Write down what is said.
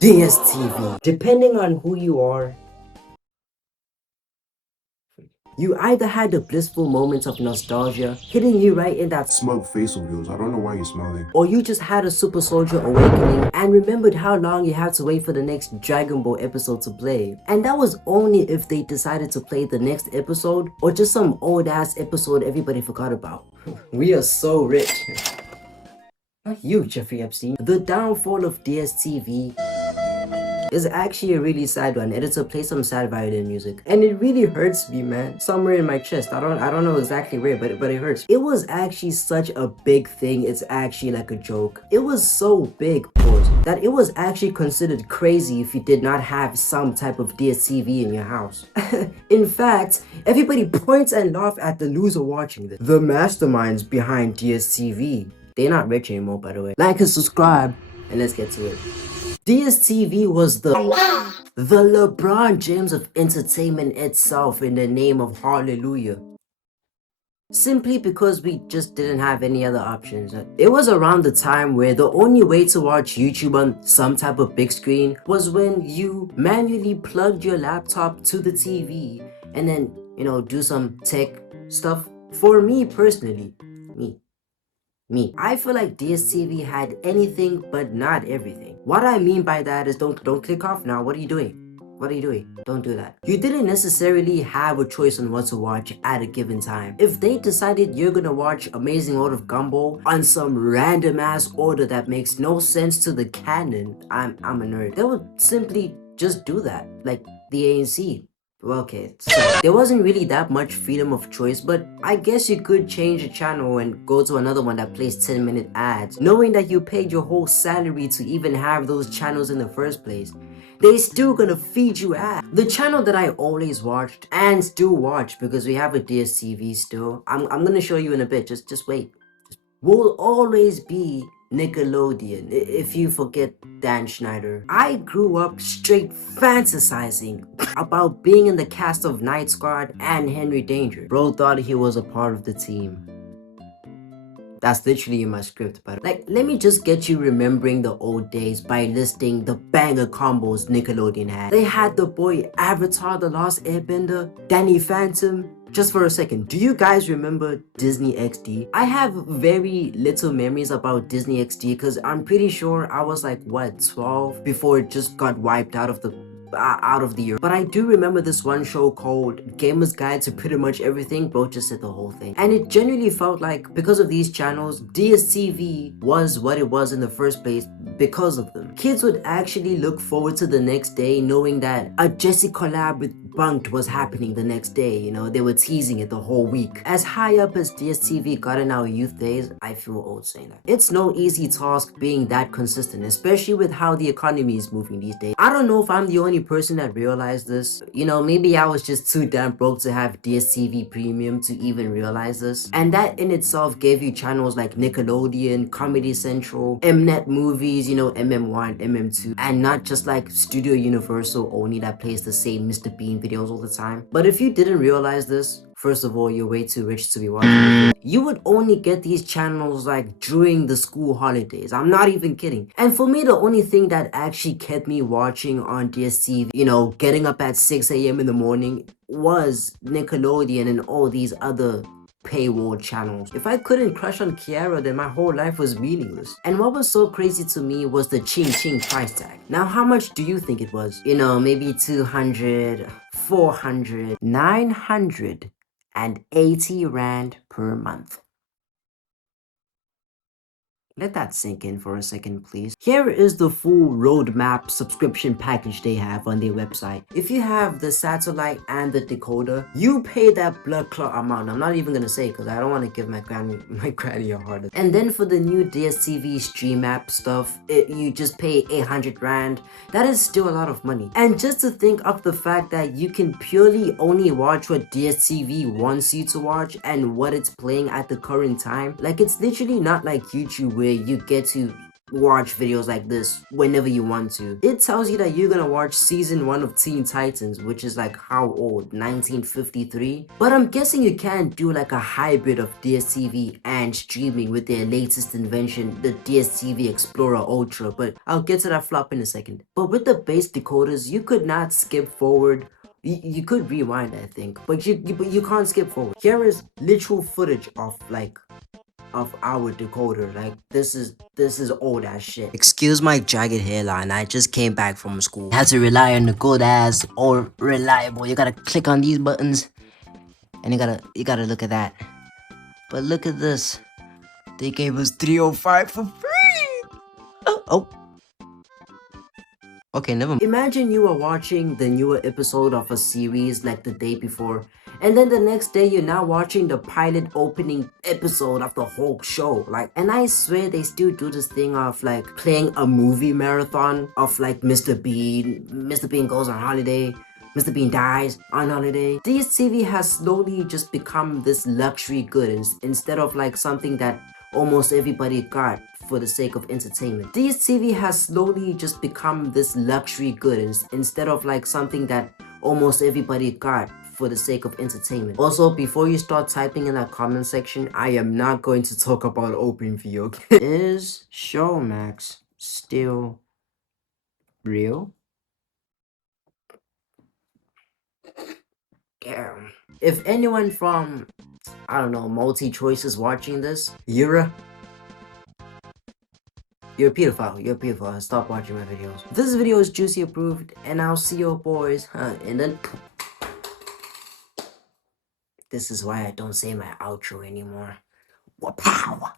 DSTv. Depending on who you are, you either had the blissful moments of nostalgia hitting you right in that Smug facial views. I don't know why you're smiling. or you just had a super soldier awakening and remembered how long you had to wait for the next Dragon Ball episode to play. And that was only if they decided to play the next episode or just some old ass episode everybody forgot about. We are so rich. Not you, Jeffrey Epstein. The downfall of DSTv is actually a really sad one. Editor, play some sad violin music. And it really hurts me, man. Somewhere in my chest. I don't know exactly where, but it hurts. It was actually such a big thing. It's actually like a joke. It was so big, pause, that it was actually considered crazy if you did not have some type of DSTv in your house. In fact, everybody points and laughs at the loser watching this. The masterminds behind DSTv. They're not rich anymore, by the way. Like and subscribe, and let's get to it. DSTv was the LeBron James of entertainment itself in the name of hallelujah. Simply because we just didn't have any other options. It was around the time where the only way to watch YouTube on some type of big screen was when you manually plugged your laptop to the TV and then, do some tech stuff. For me personally, I feel like DSTv had anything but not everything. What I mean by that is don't click off now. What are you doing? What are you doing? Don't do that. You didn't necessarily have a choice on what to watch at a given time. If they decided you're gonna watch Amazing World of Gumball on some random ass order that makes no sense to the canon, I'm a nerd. They would simply just do that, like the ANC. Well, okay, so there wasn't really that much freedom of choice, but I guess you could change the channel and go to another one that plays 10-minute ads, knowing that you paid your whole salary to even have those channels in the first place. They still gonna feed you ads. The channel that I always watched and still watch because we have a DSTv still, I'm gonna show you in a bit, just wait, will always be Nickelodeon, if you forget Dan Schneider. I grew up straight fantasizing about being in the cast of Night Squad and Henry Danger. Bro thought he was a part of the team. That's literally in my script, but let me just get you remembering the old days by listing the banger combos Nickelodeon had. They had the boy Avatar The Last Airbender, Danny Phantom. Just for a second, do you guys remember Disney XD? I have very little memories about Disney XD because I'm pretty sure I was like, what, 12 before it just got wiped out of the earth. But I do remember this one show called Gamer's Guide to Pretty Much Everything. Bro just said the whole thing. And it genuinely felt like because of these channels, DSTv was what it was in the first place because of them. Kids would actually look forward to the next day knowing that a Jesse collab with Bunked was happening the next day. They were teasing it the whole week. As high up as DSTv got in our youth days, I feel old saying that. It's no easy task being that consistent, especially with how the economy is moving these days. I don't know if I'm the only person that realized this. Maybe I was just too damn broke to have DSTv Premium to even realize this. And that in itself gave you channels like Nickelodeon, Comedy Central, Mnet Movies, MM1, MM2, and not just like Studio Universal only that plays the same Mr. Bean videos all the time. But if you didn't realize this, first of all, you're way too rich to be watching it. You would only get these channels like during the school holidays. I'm not even kidding. And for me, the only thing that actually kept me watching on DSTv, getting up at 6 a.m. in the morning, was Nickelodeon and all these other paywall channels. If I couldn't crush on Kiara, then my whole life was meaningless. And what was so crazy to me was the ching ching price tag. Now, how much do you think it was? Maybe 200, 400, 980 rand per month. Let that sink in for a second, please. Here is the full roadmap subscription package they have on their website. If you have the satellite and the decoder, you pay that blood clot amount. I'm not even gonna say because I don't want to give my granny a heart attack. And then for the new DSTv stream app stuff, you just pay 800 rand. That is still a lot of money. And just to think of the fact that you can purely only watch what DSTv wants you to watch and what it's playing at the current time, like it's literally not like YouTube where you get to watch videos like this whenever you want to. It tells you that you're gonna watch season 1 of Teen Titans, which is like how old? 1953? But I'm guessing you can't do like a hybrid of DSTv and streaming with their latest invention, the DSTv Explorer Ultra, but I'll get to that flop in a second. But with the base decoders, you could not skip forward. You could rewind, I think, but you can't skip forward. Here is literal footage of our decoder. Like this is old ass shit. Excuse my jagged hairline, I just came back from school. Had to rely on the good ass or reliable. You gotta click on these buttons and you gotta look at that. But look at this. They gave us 305 for free. Oh. Okay, never mind. Imagine you are watching the newer episode of a series like the day before, and then the next day you're now watching the pilot opening episode of the whole show. Like, and I swear they still do this thing of like playing a movie marathon of like Mr. Bean. Mr. Bean goes on holiday. Mr. Bean dies on holiday. DSTv has slowly just become this luxury good instead of like something that almost everybody got for the sake of entertainment. DSTv has slowly just become this luxury good instead of like something that almost everybody got for the sake of entertainment. Also, before you start typing in that comment section, I am not going to talk about OpenView, okay? Is Showmax still real? Damn. If anyone from, I don't know, multi-choice is watching this, Yura, you're a pedophile. You're a pedophile. Stop watching my videos. This video is Juicy approved, and I'll see you boys. And then this is why I don't say my outro anymore. Wapow!